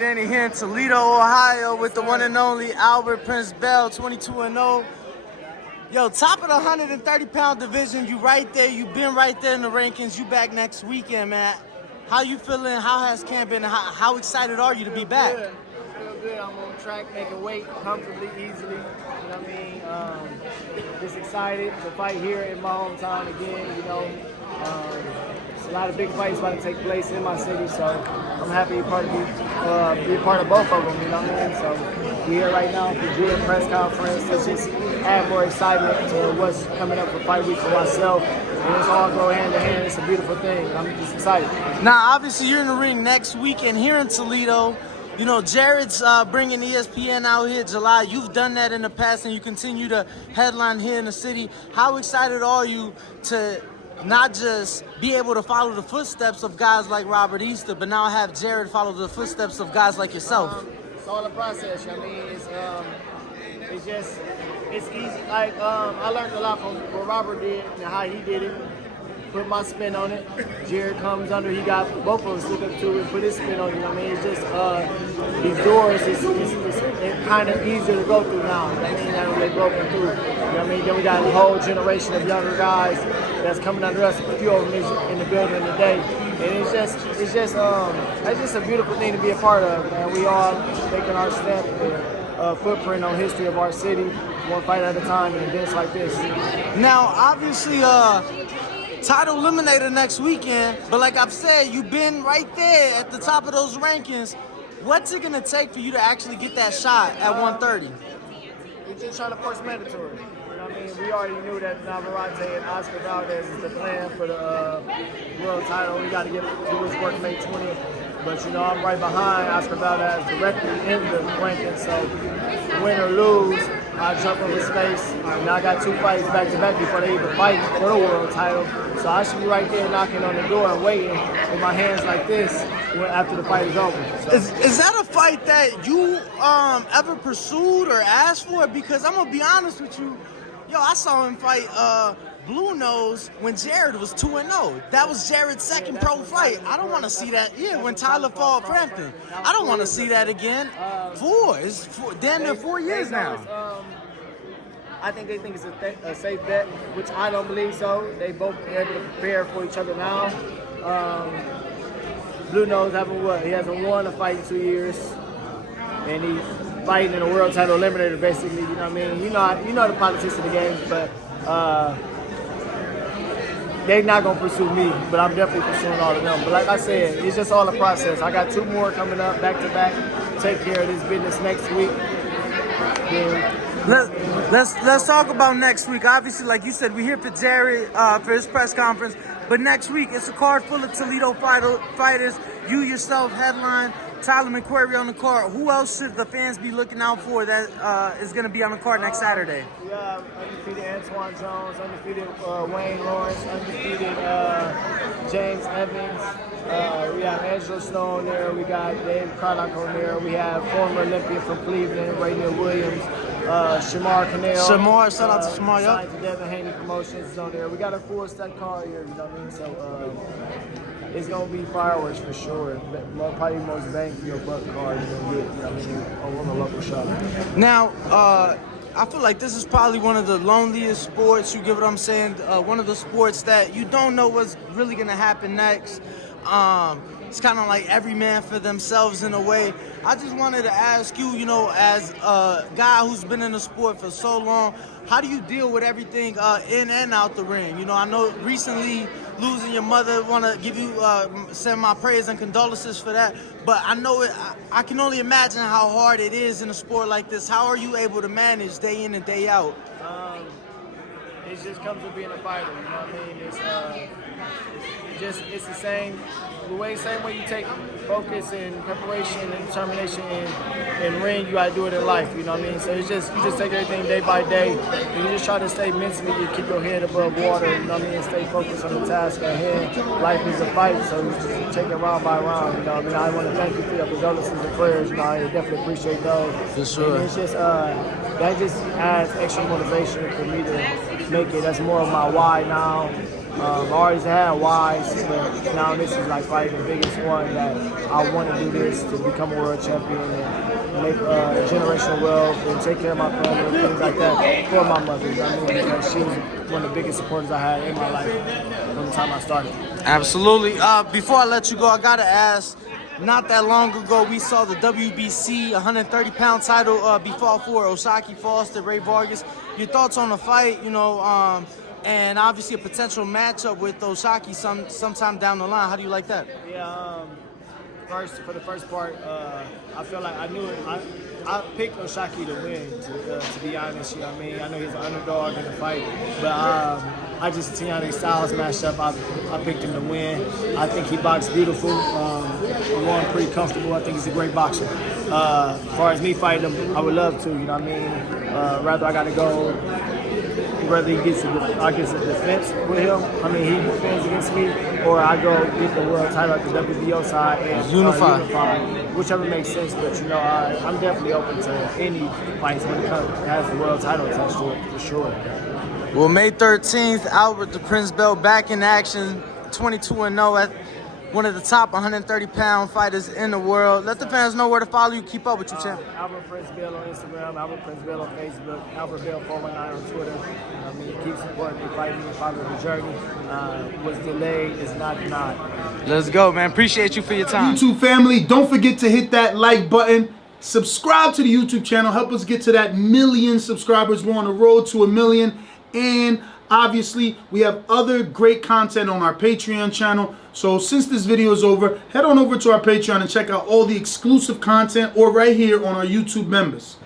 Danny here in Toledo, Ohio with the one and only Albert Prince Bell, 22-0. Yo, top of the 130-pound division, you right there. You've been right there in the rankings. You back next weekend, man. How you feeling? How has camp been? How excited are you to be back? Good. Feel good. I'm on track, making weight comfortably, easily. You know what I mean? Just excited to fight here in my hometown again. You know, it's a lot of big fights about to take place in my city, so I'm happy to be a part of both of them. You know what I mean? So we're here right now for the June press conference. It's just add more excitement to what's coming up for fight week for myself. And it's all go hand in hand. It's a beautiful thing. I'm just excited. Now, obviously, you're in the ring next weekend here in Toledo. You know, Jared's bringing ESPN out here July. You've done that in the past, and you continue to headline here in the city. How excited are you to not just be able to follow the footsteps of guys like Robert Easter, but now have Jared follow the footsteps of guys like yourself? It's all a process. I mean, it's easy. Like, I learned a lot from what Robert did and how he did it. Put my spin on it. Jared comes under. He got both of us look up to it, put his spin on it. You know what I mean? It's just these doors. It's kind of easier to go through now. You know what I mean? Now they broken through. You know what I mean? Then we got a whole generation of younger guys that's coming under us. A few of them is in the building today, and it's just a beautiful thing to be a part of. Man, we all making our step. Footprint on history of our city, one fight at a time in events like this. Now, obviously, title eliminator next weekend, but like I've said, you've been right there at the top of those rankings. What's it gonna take for you to actually get that shot at 130? We're just trying to force mandatory. You know what I mean? We already knew that Navarrete and Oscar Valdez is the plan for the world title. We got to do his work May 20th. But, you know, I'm right behind Oscar Valdez directly in the rankings. So, win or lose, I jump over space. Now I got two fights back-to-back before they even fight for the world title. So I should be right there knocking on the door and waiting with my hands like this after the fight is over. So. Is that a fight that you ever pursued or asked for? Because I'm going to be honest with you. Yo, I saw him fight Blue Nose when Jared was 2-0. That was Jared's second pro fight. I don't want to see that. Yeah, when Tyler fought Frampton. I don't want to see that again. It's damn near 4 years now. I think they think it's a safe bet, which I don't believe so. They both are able to prepare for each other now. Blue Nose he hasn't won a fight in 2 years, and he's fighting in a world title eliminator, basically. You know what I mean? You know the politics of the game, but they're not gonna pursue me. But I'm definitely pursuing all of them. But like I said, it's just all a process. I got two more coming up back to back. Take care of this business next week. Let's talk about next week. Obviously, like you said, we're here for Jared for his press conference. But next week, it's a card full of Toledo fighters. You yourself headline. Tyler McQuarrie on the card. Who else should the fans be looking out for that is going to be on the card next Saturday? We have undefeated Antoine Jones, undefeated Wayne Lawrence, undefeated James Evans. We have Angelo Snow on there. We got Dave Craddock on there. We have former Olympian from Cleveland, Rainier Williams. Shamar Cannell. Shout out to Shamar. Signed to Devin Haney Promotions is on there. We got a full stack card here, you know what I mean? So it's gonna be fireworks for sure. Probably the most bang for your buck card you're gonna get, you know what I mean, on the local shop. Now, I feel like this is probably one of the loneliest sports, you get what I'm saying? One of the sports that you don't know what's really gonna happen next. It's kind of like every man for themselves in a way. I just wanted to ask you, you know, as a guy who's been in the sport for so long, how do you deal with everything in and out the ring? You know, I know recently losing your mother, want to give you, send my prayers and condolences for that. But I know I can only imagine how hard it is in a sport like this. How are you able to manage day in and day out? It just comes with being a fighter, you know what I mean? It's the same way you take focus and preparation and determination in ring, you gotta do it in life, you know what I mean? So you just take everything day by day, and you just try to stay mentally, you keep your head above water, you know what I mean, and stay focused on the task at hand. Life is a fight, so you just take it round by round, you know what I mean? I want to thank you for your condolences and prayers, you know, I definitely appreciate those. For sure. And it's just, that just adds extra motivation for me to make it. That's more of my why now. I always had whys, but now this is like probably the biggest one that I want to do this to become a world champion and make generational wealth and take care of my family and things like that for my mother. You know what I mean? Because she was one of the biggest supporters I had in my life from the time I started. Absolutely. Before I let you go, I gotta ask. Not that long ago, we saw the WBC 130-pound title be fought for Osaki Foster, Ray Vargas. Your thoughts on the fight, you know, and obviously a potential matchup with Osaki sometime down the line. How do you like that? Yeah, for the first part, I feel like I knew it. I picked Osaki to win, to be honest. You know what I mean? I know he's an underdog in the fight, but I just seen how these styles matched up. I picked him to win. I think he boxed beautiful. Won pretty comfortable. I think he's a great boxer. As far as me fighting him, I would love to. You know what I mean? Rather I got to go. Whether he gets I guess a defense with him, I mean he defends against me, or I go get the world title at the WBO side and unify, whichever makes sense. But you know, I'm definitely open to any fights when it has the world title attached to it for sure. Well, May 13th, Albert the Prince Bell back in action, 22-0 at one of the top 130-pound fighters in the world. Let the fans know where to follow you, keep up with you, champ. Albert Prince Bell on Instagram, Albert Prince Bell on Facebook, Albert Bell 419 on Twitter. I mean, keep supporting me, fighting me, follow the journey. Was delayed, is not denied. Let's go, man. Appreciate you for your time. YouTube family, don't forget to hit that like button. Subscribe to the YouTube channel. Help us get to that 1 million subscribers. We're on the road to 1 million. And obviously, we have other great content on our Patreon channel. So since this video is over, head on over to our Patreon and check out all the exclusive content or right here on our YouTube members.